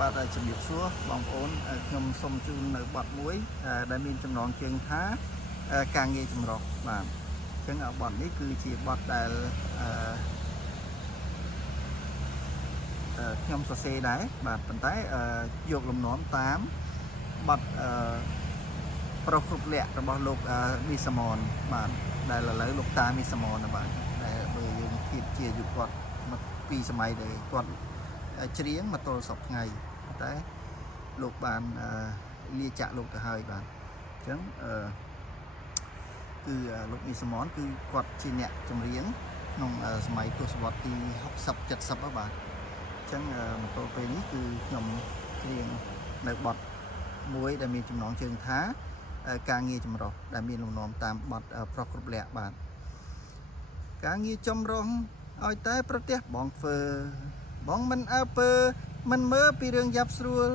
បាទជំរាបសួរបងប្អូនខ្ញុំសូមជូននៅបទមួយដែលមានចំណងជើងថាការងារចម្រុះបាទអញ្ចឹងបទនេះគឺជាបទដែលខ្ញុំសរសេរដែរបាទប៉ុន្តែយកលំនាំតាមបទប្រុសគ្រប់លក្ខរបស់លោកមីសមនបាទដែលឥឡូវលោកតាមីសមនបាទដែលបើយើងធៀបជាយុគគាត់ពីសម័យដែលគាត់ច្រៀងមកទល់សពថ្ងៃតែលោកបានលាចាក់លោកទៅហើយបាទអញ្ចឹងគឺលោកមីសមនគឺគាត់ជាអ្នកចម្រៀងក្នុងសម័យទសវត្សរ៍ទី60 70បាទអញ្ចឹងមកទល់ពេលនេះគឺខ្ញុំច្រៀងនៅបទមួយដែលមានចំណងជើងថាការងារចម្រុះដែលមានលំនាំតាមបទប្រុសគ្រប់លក្ខបាទការងារចម្រុះឲ្យតែប្រទេសបងធ្វើបងមិនអើពើមិនមើលពីរឿងយ៉ាប់ស្រួល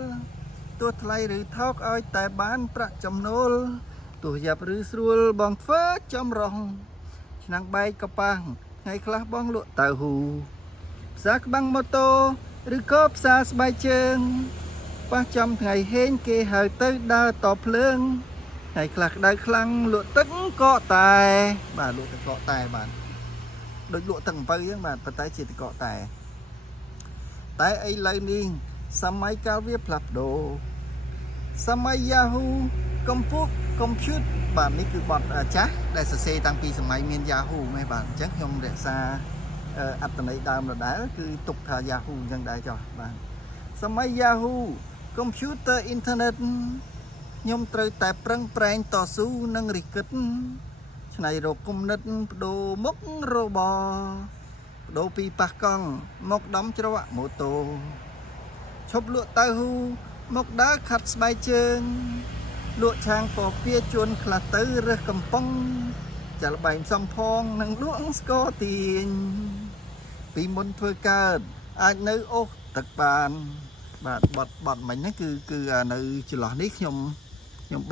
ទោះថ្លៃឬថោកឲ្យតែបានប្រាក់ចំណូលទោះយ៉ាប់ឬស្រួលបងធ្វើចម្រុះឆ្នាំងបែកកប៉ាស់ថ្ងៃខ្លះបងលក់តៅហ៊ូផ្សារក្បាំងម៉ូតូឬក៏ផ្សារស្បែកជើងប៉ះចំថ្ងៃហេងគេហៅទៅដើរតភ្លើងថ្ងៃខ្លះក្តៅខ្លាំងលក់ទឹកកកតែបាទលក់ទឹកកកតែបាទដូចលក់ទឹកអំពៅអញ្ចឹងបាទប៉ុន្តែជាទឹកកកតែឥឡូវនេះសម័យកាលវាផ្លាស់ប្ដូរសម័យ Yahoo កម្ពុជា Compute បាទនេះគឺបទចាស់ដែលសរសេរតាំងពីសម័យមាន Yahoo មែនបាទអញ្ចឹងខ្ញុំរក្សាអត្ថន័យដើមដដែលគឺទុកថា Yahoo អញ្ចឹងដែរចុះបាទសម័យ Yahoo Computer Internet ខ្ញុំត្រូវតែប្រឹងប្រែងតស៊ូនិងរិះគិតឆ្នៃរកគំនិតបដូរមុខរបរបដូរពីប៉ះកង់មកដំច្រវាក់ម៉ូតូឈប់លក់តៅហ៊ូមកដើរខាត់ស្បែកជើងលក់ឆាងពពាជួនខ្លះទៅរើសកំប៉ុងចាលបែងសំផងនិងលក់ស្ករទាញពីមុនធ្វើកើតអាចនៅអូសទឹកបានបាទបត់មិញហ្នឹងគឺនៅចន្លោះនេះខ្ញុំ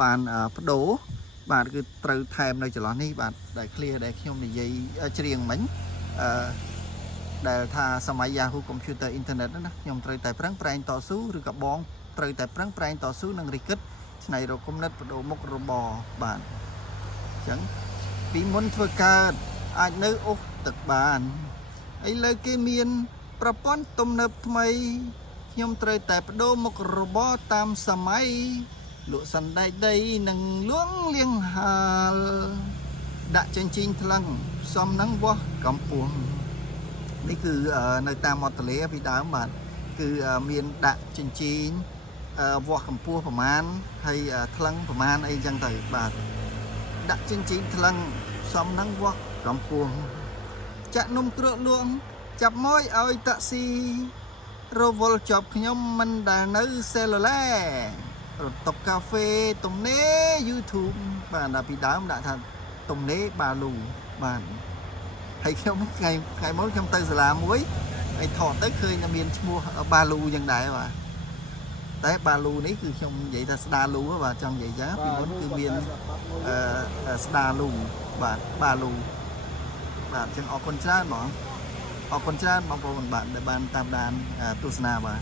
បានបដូរបាទគឺត្រូវថែមនៅចន្លោះនេះបាទដែលឃ្លាដែលខ្ញុំនិយាយច្រៀងមិញដែលថាសម័យ Yahoo Computer Internet ណាខ្ញុំត្រូវតែប្រឹងប្រែងតស៊ូឬក៏បងត្រូវតែប្រឹងប្រែងតស៊ូនិងរិះគិតឆ្នៃរកគំនិតបដូរមុខរបរបាទអញ្ចឹងពីមុនធ្វើកើតអាចនៅអូសទឹកបានឥឡូវគេមានប្រព័ន្ធទំនើបថ្មីខ្ញុំត្រូវតែបដូរមុខរបរតាមសម័យលក់សណ្ដែកដីនិងលួងលៀងហាលដាក់ចិញ្ចីងថ្លឹងផ្សំនឹងវាស់កម្ពស់នេះគឺនៅតាមមាត់ទន្លេពីដើមបាទគឺមានដាក់ចិញ្ចីងវាស់កម្ពស់ប្រមាណហើយថ្លឹងប្រមាណអីចឹងទៅបាទដាក់ចិញ្ចីងថ្លឹងផ្សំនឹងវាស់កម្ពស់ចាក់នំគ្រក់លួងចាប់ម៉ួយឲ្យតាក់ស៊ីរវល់ជាប់ខ្ញុំមិនដែលនៅសេឡូឡែរត់តុកកាហ្វេទំនេរ YouTube បាទដល់ពីដើមដាក់ថាទំនេរបាលូបាទហើយខ្ញុំថ្ងៃមុនខ្ញុំទៅសាលាមួយហើយថតទៅឃើញតែមានឈ្មោះបាលូយ៉ាងដែរបាទតែបាលូនេះគឺខ្ញុំនិយាយថាស្ដាលូបាទចង់និយាយចឹងពីមុនគឺមានស្ដាលូបាទបាលូបាទអញ្ចឹងអរគុណច្រើនបងអរគុណច្រើនបងប្អូនបាទដែលបានតាមដានទស្សនាបាទ